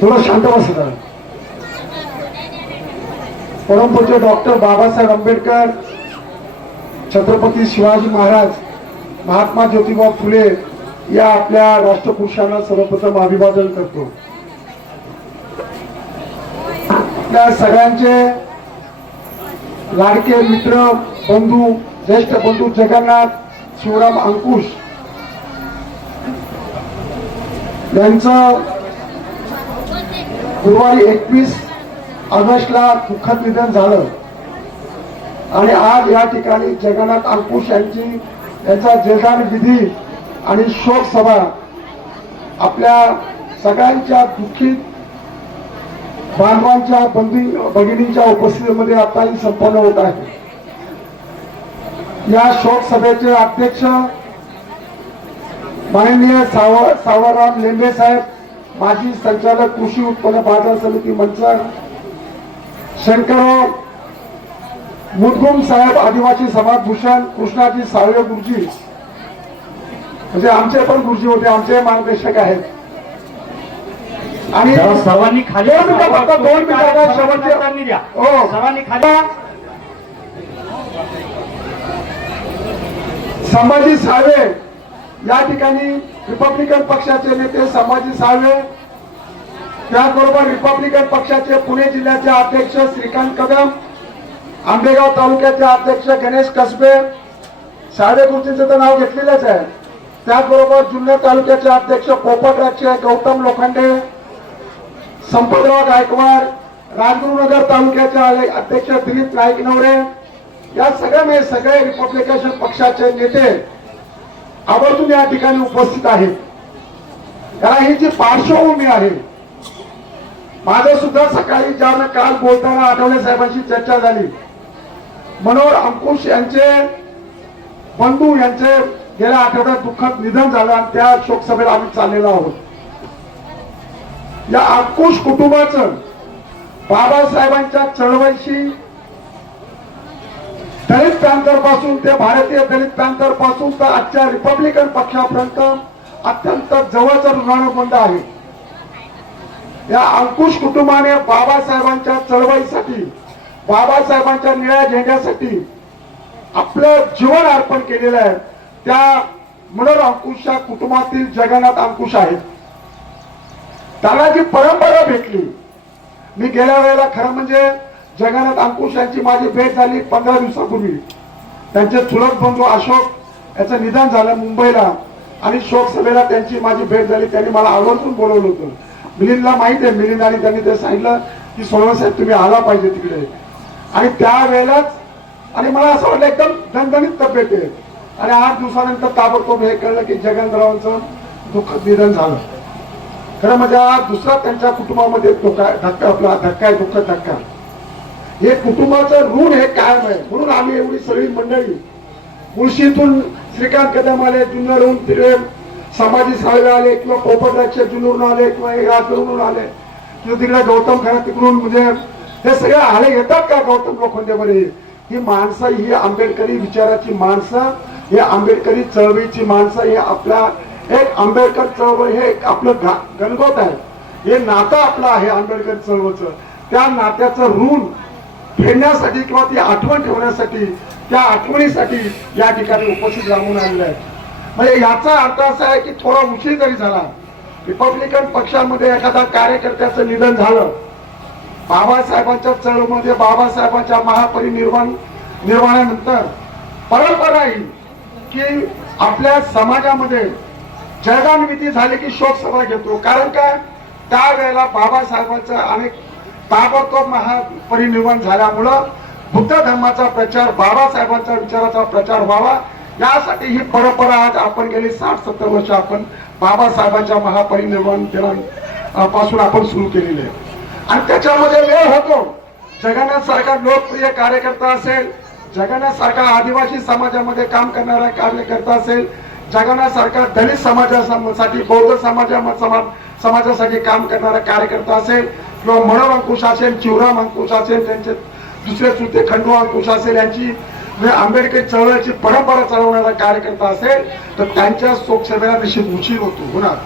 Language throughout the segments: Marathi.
थोडं शांत बस परमपूज्य डॉक्टर बाबासाहेब आंबेडकर छत्रपती शिवाजी महाराज महात्मा ज्योतिबा फुले या आपल्या राष्ट्रपुरुषांना सर्वप्रथम अभिवादन करतो. आपल्या सगळ्यांचे लाडके मित्र बंधू ज्येष्ठ बंधू जगन्नाथ शिवराम अंकुश यांचं गुरुवारी एकवीस ऑगस्टला दुःखद निधन झालं. आणि आज या ठिकाणी जगन्नाथ अंकुश यांची यांचा जयदान विधी आणि शोक सभा आपल्या सगळ्यांच्या दुःखीत बांधवांच्या बंधू भगिनींच्या उपस्थितीमध्ये आताही संपन्न होत आहे. या शोक सभेचे अध्यक्ष माननीय सावर सावरराम लेंबे साहेब माजी संचालक कृषी उत्पन्न बाजार समिती मंचर शंकरराव मुदगुम साहेब आदिवासी समाजभूषण कृष्णाजी साळवे गुरुजी. म्हणजे आमचे पण गुरुजी होते आमचे मार्गदर्शक आहेत. आणि सर्वांनी खाली दोन मिनिटं दोन मिनिटं शेवटचे द्या. हो. सर्वांनी खाली. संभाजी साळवे या ठिकाणी रिपब्लिकन पक्षाचे नेते संभाजी साळवे त्याचबरोबर रिपब्लिकन पक्षाचे पुणे जिल्ह्याचे अध्यक्ष श्रीकांत कदम आंबेगाव तालुक्याचे अध्यक्ष गणेश कसबे साळवे गुरुजींचं तर नाव घेतलेलंच आहे. त्याचबरोबर जुन्नर तालुक्याचे अध्यक्ष पोपटराजचे गौतम लोखंडे संपतराव गायकवाड राजगुरुनगर तालुक्याचे अध्यक्ष दिलीप नाईक नवरे या सगळ्या सगळे रिपब्लिकन पक्षाचे नेते आवर्जून या ठिकाणी उपस्थित आहेत कारण ही जी पार्श्वभूमी आहे माझं सुद्धा सकाळी ज्यावेळेला काल बोलताना आठवले साहेबांशी चर्चा झाली. मनोहर अंकुश यांचे बंधू यांचे गेल्या आठवड्यात दुःखद निधन झालं आणि त्या शोकसभेला आम्ही चाललेलो आहोत. या अंकुश कुटुंबाचं बाबासाहेबांच्या चळवळीशी दलित पॅन्थरपासून ते भारतीय दलित पॅन्थरपासून तर आजच्या रिपब्लिकन पक्षापर्यंत अत्यंत जवळचं ऋणानुबंध आहे. या अंकुश कुटुंबाने बाबासाहेबांच्या चळवळीसाठी बाबासाहेबांच्या निळ्या झेंड्यासाठी आपलं जीवन अर्पण केलेलं आहे. त्या म्हणून अंकुशच्या कुटुंबातील जगन्नाथ अंकुश आहेत. त्याला जी परंपरा भेटली मी गेल्या वेळेला खरं म्हणजे जगन्नाथ अंकुश यांची माझी भेट झाली पंधरा दिवसापूर्वी. त्यांचे चुलत बंधू अशोक याचं निधन झालं मुंबईला आणि शोक सभेला त्यांची माझी भेट झाली. त्यांनी मला आवर्जून बोलवलं होतं. मिलिंदला माहीत आहे मिलिंद आणि त्यांनी ते सांगितलं की सोळा साहेब तुम्ही आला पाहिजे तिकडे. आणि त्यावेळेलाच आणि मला असं वाटलं एकदम दणदणीत तब्येत आहे. आणि आठ दिवसानंतर ताबडतोब हे कळलं की जगनरावांचं दुःखद निधन झालं. खरं म्हणजे दुसरा त्यांच्या कुटुंबामध्ये धक्का आपला धक्का आहे दुःख धक्का. हे कुटुंबाचं ऋण हे कायम आहे. म्हणून आम्ही एवढी सगळी मंडळी मुळशीतून श्रीकांत कदम आले जुन्नरहून तिकडे समाजी साहेब आले किंवा पोपटराजचे जुन्नरून आले किंवा हे आले किंवा तिकडे गौतम खरा तिकडून म्हणजे हे सगळे आले येतात का गौतम लोखंडेमध्ये? ही माणसं ही आंबेडकरी विचाराची माणसं हे आंबेडकरी चळवळीची माणसं हे आपल्या एक आंबेडकर चळवळ हे एक आपलं गणगोत आहे. हे नातं आपलं आहे आंबेडकर चळवळचं. त्या नात्याचं ऋण फेडण्यासाठी किंवा ती आठवण ठेवण्यासाठी त्या आठवणीसाठी या ठिकाणी उपस्थित राहून आलेले आहे. म्हणजे याचा अर्थ असा आहे की थोडा उशीर जरी झाला रिपब्लिकन पक्षामध्ये एखादा कार्यकर्त्याचं निधन झालं बाबासाहेबांच्या चळवळीमध्ये बाबासाहेबांच्या महापरिनिर्वाण निर्माणानंतर परंपरा ही की आपल्या समाजामध्ये जयदान विधी झाली की शोक सभा घेतो. कारण काय? त्यावेळेला बाबासाहेबांचं अनेक ताबडतोब महापरिनिर्वाण झाल्यामुळं बुद्ध धर्माचा प्रचार बाबासाहेबांच्या विचाराचा प्रचार व्हावा. यासाठी ही परंपरा आज आपण गेली साठ सत्तर वर्ष आपण बाबासाहेबांच्या महापरिनिर्वाण दिना पासून आपण सुरू केलेली आहे. आणि त्याच्यामध्ये वेळ होतो. जगन्नाथ सारखा लोकप्रिय कार्यकर्ता असेल जगन्नाथ सारखा आदिवासी समाजामध्ये काम करणारा कार्यकर्ता असेल जगन्नाथ सारखा दलित समाजासाठी बौद्ध समाजा समाजासाठी काम करणारा कार्यकर्ता असेल किंवा मणव अंकुश असेल शिवराम अंकुश असेल त्यांचे दुसरे चुलते खंडू अंकुश असेल यांची म्हणजे आंबेडकर चळवळीची परंपरा चालवणारा कार्यकर्ता असेल तर त्यांच्या शोकसभेला निश्चित उशीर होतो होणार.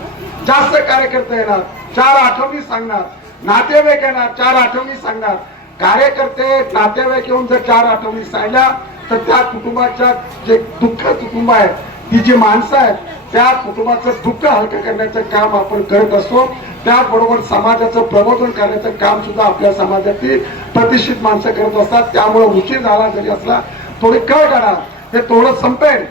जास्त कार्यकर्ते येणार चार आठवणी सांगणार नातेवाईक येणार चार आठवणी सांगणार. कार्यकर्ते नातेवाईक येऊन जर चार आठवणी सांगल्या तर त्या कुटुंबाच्या जे दुःख कुटुंब आहे ती जी माणसं आहेत त्या कुटुंबाचं दुःख हलकं करण्याचं काम आपण करत असतो. त्याबरोबर समाजाचं प्रबोधन करण्याचं काम सुद्धा आपल्या समाजातील प्रतिष्ठित माणसं करत असतात. त्यामुळे उशीर झाला जरी असला थोडी कळ करा. हे थोडं संपेल.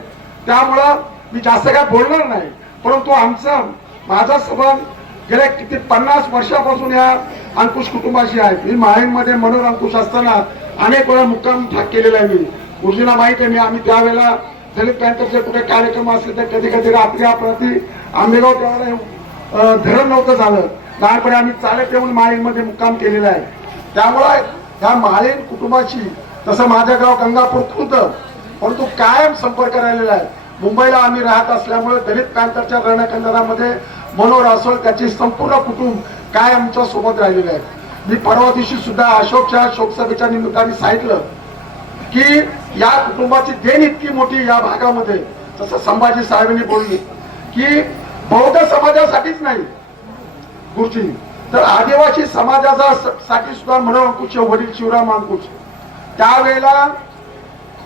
त्यामुळं मी जास्त काय बोलणार नाही. परंतु आमचं माझा संबंध गेल्या किती पन्नास वर्षापासून या अंकुश कुटुंबाशी आहे. मी माळींमध्ये मनोर अंकुश असताना अनेक वेळा मुक्काम केलेला आहे मी. गुरुजींना माहीत आहे मी आम्ही त्यावेळेला दलित पॅन्थरचे कुठे कार्यक्रम असले तर कधी कधी रात्री अपरात्री आंबेगाव त्यावेळेला धरण नव्हतं झालं. लहानपणी आम्ही चालत येऊन माळींमध्ये मुक्काम केलेला आहे. त्यामुळे ह्या माळीन कुटुंबाची तसं माझं गाव गंगापूर होतं परंतु कायम संपर्क राहिलेला आहे. मुंबईला आम्ही राहत असल्यामुळे दलित पॅन्थरच्या रणकंदरामध्ये मनोहर असोल त्याची संपूर्ण कुटुंब काय आमच्यासोबत राहिलेलं आहे. मी परवा दिवशी सुद्धा अशोकच्या शोकसभेच्या निमित्ताने सांगितलं की या कुटुंबाची देण इतकी मोठी या भागामध्ये जसं संभाजी साहेबांनी बोलली की बौद्ध समाजासाठीच नाही. गुरुजी तर आदिवासी समाजाचा साठी सुद्धा मनोहर अंकुशचे वडील शिवराम अंकुश त्यावेळेला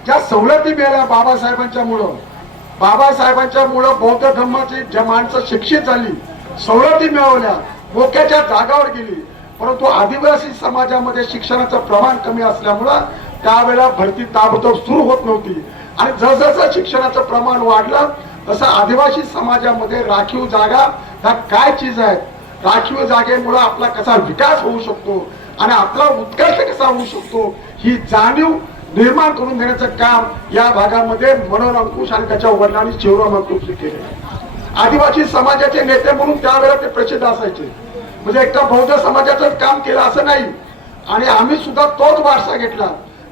ज्या सवलती मिळाल्या बाबासाहेबांच्या मुळं बाबासाहेबांच्या मुळं बौद्ध धर्माची ज्या माणसं शिक्षित झाली सवलती मिळवल्या मोक्याच्या जागावर गेली परंतु आदिवासी समाजामध्ये शिक्षणाचं प्रमाण कमी असल्यामुळं त्यावेळेला भरती ताबडतोब सुरू होत नव्हती. आणि जसजसं शिक्षणाचं प्रमाण वाढलं तसं आदिवासी समाजामध्ये राखीव जागा ह्या काय चीज आहेत? राखीव जागेमुळे आपला कसा विकास होऊ शकतो आणि आपला उत्कर्ष कसा होऊ शकतो ही जाणीव निर्माण करून देण्याचं काम या भागामध्ये मनोहर अंकुश आणि त्याच्या वडिलांनी शिवराम अंकुश केले. आदिवासी समाजाचे नेते म्हणून त्यावेळेला ते प्रसिद्ध असायचे. म्हणजे एकटा बौद्ध समाजाचंच काम केलं असं नाही. आणि आम्ही सुद्धा तोच वारसा घेतला.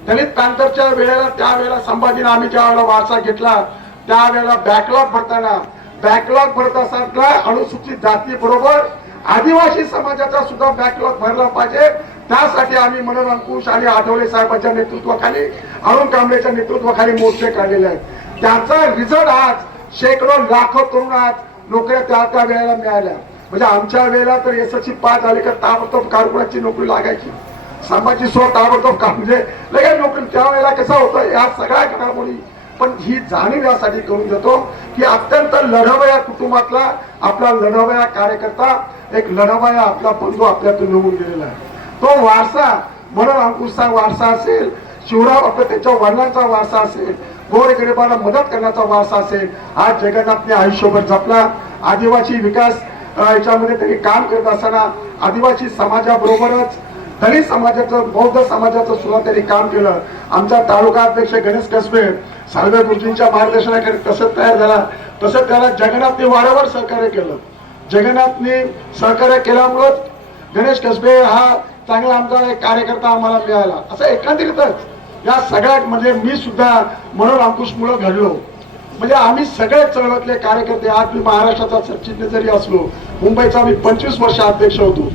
दलित पॅन्थरच्या वेळेला त्यावेळेला संभाजीने आम्ही ज्या वेळेला वारसा घेतला त्यावेळेला बॅकलॉग भरताना बॅकलॉग भरत असताना अनुसूचित जाती बरोबर आदिवासी समाजाचा सुद्धा बॅकलॉग भरला पाहिजे. त्यासाठी आम्ही मनोहर अंकुश आणि आठवले साहेबांच्या नेतृत्वाखाली अरुण कांबळेच्या नेतृत्वाखाली मोर्चे काढलेले आहेत. त्याचा रिझल्ट आज शेकडो लाखो करून आज नोकऱ्या त्या त्या वेळेला मिळाल्या. म्हणजे आमच्या वेळेला तर एस एस सी पास झाली का ताबडतोब कारकुनाची नोकरी लागायची. सामाजिक स्व ताबडतोब का? म्हणजे लगेच नोकरी त्यावेळेला कसं होतं या सगळ्या घडामोडी पण ही जाणीव यासाठी करून देतो की अत्यंत लढवया कुटुंबातला आपला लढवया कार्यकर्ता एक लढवया आपला बंधू आपल्यातून निघून गेलेला आहे. तो वारसा म्हणून अंकुशचा वारसा असेल शिवराव आपल्या त्याच्या वडिलांचा वारसा असेल गोरगरिबांना मदत करण्याचा वारसा असेल आज जगन्नाथने आयुष्यभर जपला. आदिवासी विकास याच्यामध्ये त्यांनी काम करत असताना आदिवासी समाजाबरोबरच दलित समाजाचं बौद्ध समाजाचं सुद्धा त्यांनी काम केलं. आमचा तालुका अध्यक्ष गणेश कसबे सालवे गुरुजींच्या मार्गदर्शनाकडे कसं तयार झाला. तसं त्याला जगन्नाथने वारंवार सहकार्य केलं. जगन्नाथने सहकार्य केल्यामुळं गणेश कसबे हा चांगला आमचा एक कार्यकर्ता आम्हाला मिळाला. असं एकंदरीतच या सगळ्यात म्हणजे मी सुद्धा म्हणून अंकुशमुळं घडलो. म्हणजे आम्ही सगळे चळवळीतले कार्यकर्ते आज मी महाराष्ट्राचा सरचिटणीस जरी असलो. मुंबईचा मी पंचवीस वर्ष अध्यक्ष होतो.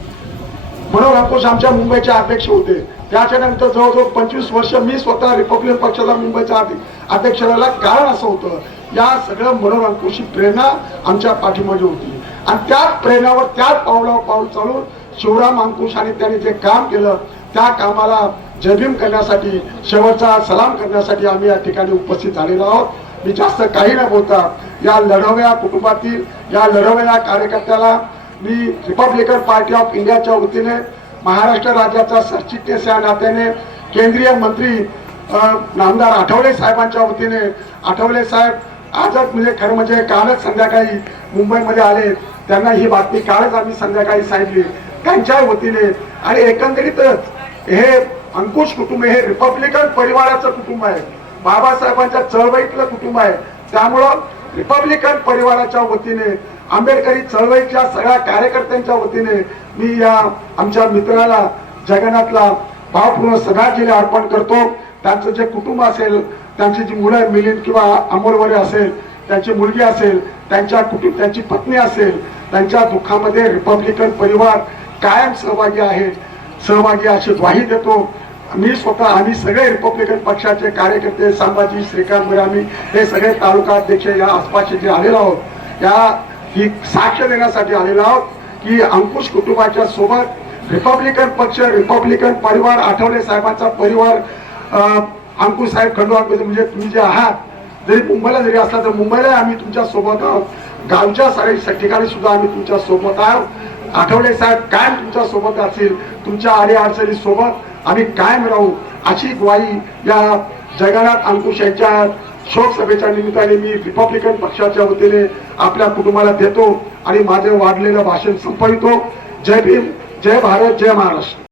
मनोहर अंकुश आमच्या मुंबईचे अध्यक्ष होते. त्याच्यानंतर जवळजवळ पंचवीस वर्ष मी स्वतः रिपब्लिकन पक्षाचा मुंबईचा अध्यक्ष राहिला. कारण असं होतं या सगळं मनोहर अंकुशची प्रेरणा आमच्या पाठीमागे होती. आणि त्याच प्रेरणावर त्याच पावलावर पाऊल चालून शिवराम अंकुश आणि त्यांनी जे काम केलं त्या कामाला जयभीम करण्यासाठी शेवटचा सलाम करण्यासाठी आम्ही या ठिकाणी उपस्थित झालेलो आहोत. मी जास्त काही न बोलता या लढवया कुटुंबातील या लढवया कार्यकर्त्याला मी रिपब्लिकन पार्टी ऑफ इंडियाच्या वतीने महाराष्ट्र राज्याचा सरचिटणीस या नात्याने केंद्रीय मंत्री नामदार आठवले साहेबांच्या वतीने आठवले साहेब आजच म्हणजे खरं म्हणजे कालच संध्याकाळी मुंबईमध्ये आले. त्यांना ही बातमी कालच आम्ही संध्याकाळी सांगितली. त्यांच्या वतीने आणि एकंदरीतच हे अंकुश कुटुंब हे रिपब्लिकन परिवाराचं कुटुंब आहे. बाबासाहेबांच्या चळवळीतलं कुटुंब आहे. त्यामुळं रिपब्लिकन परिवाराच्या वतीने आंबेडकरी चळवळीच्या सगळ्या कार्यकर्त्यांच्या वतीने मी या आमच्या मित्राला जगन्नाथला भावपूर्ण श्रद्धांजली अर्पण करतो. त्यांचं जे कुटुंब असेल त्यांची जी मुलं मिलिंद किंवा अमोलवरे असेल त्यांची मुलगी असेल त्यांच्या कुटुंब त्यांची पत्नी असेल त्यांच्या दुःखामध्ये रिपब्लिकन परिवार कायम सहभागी आहे. सहभागी अशी ग्वाही देतो. मी स्वतः आम्ही सगळे रिपब्लिकन पक्षाचे कार्यकर्ते संभाजी श्रीकांत आम्ही हे सगळे तालुका अध्यक्ष या आसपासचे जे आलेलो आहोत या ही साक्ष देण्यासाठी आलेलो आहोत की अंकुश कुटुंबाच्या सोबत रिपब्लिकन पक्ष रिपब्लिकन परिवार आठवले साहेबांचा परिवार अंकुश साहेब खंडू अंकुश म्हणजे तुम्ही जे आहात जरी मुंबईला जरी असला तर मुंबईला आम्ही तुमच्यासोबत आहोत. गावच्या सारे ठिकाणी सुद्धा आम्ही तुमच्यासोबत आहोत. आठवले साहेब कायम तुमच्यासोबत असतील तुमच्या आडी अडचणी सोबत आम्ही कायम राहू अशी ग्वाही या जगन्नाथ अंकुश यांच्या शोक सभेच्या निमित्ताने मी रिपब्लिकन पक्षाच्या वतीने आपल्या कुटुंबाला देतो आणि माझे वाढलेलं भाषण संपवितो. जय भीम जय भारत जय महाराष्ट्र.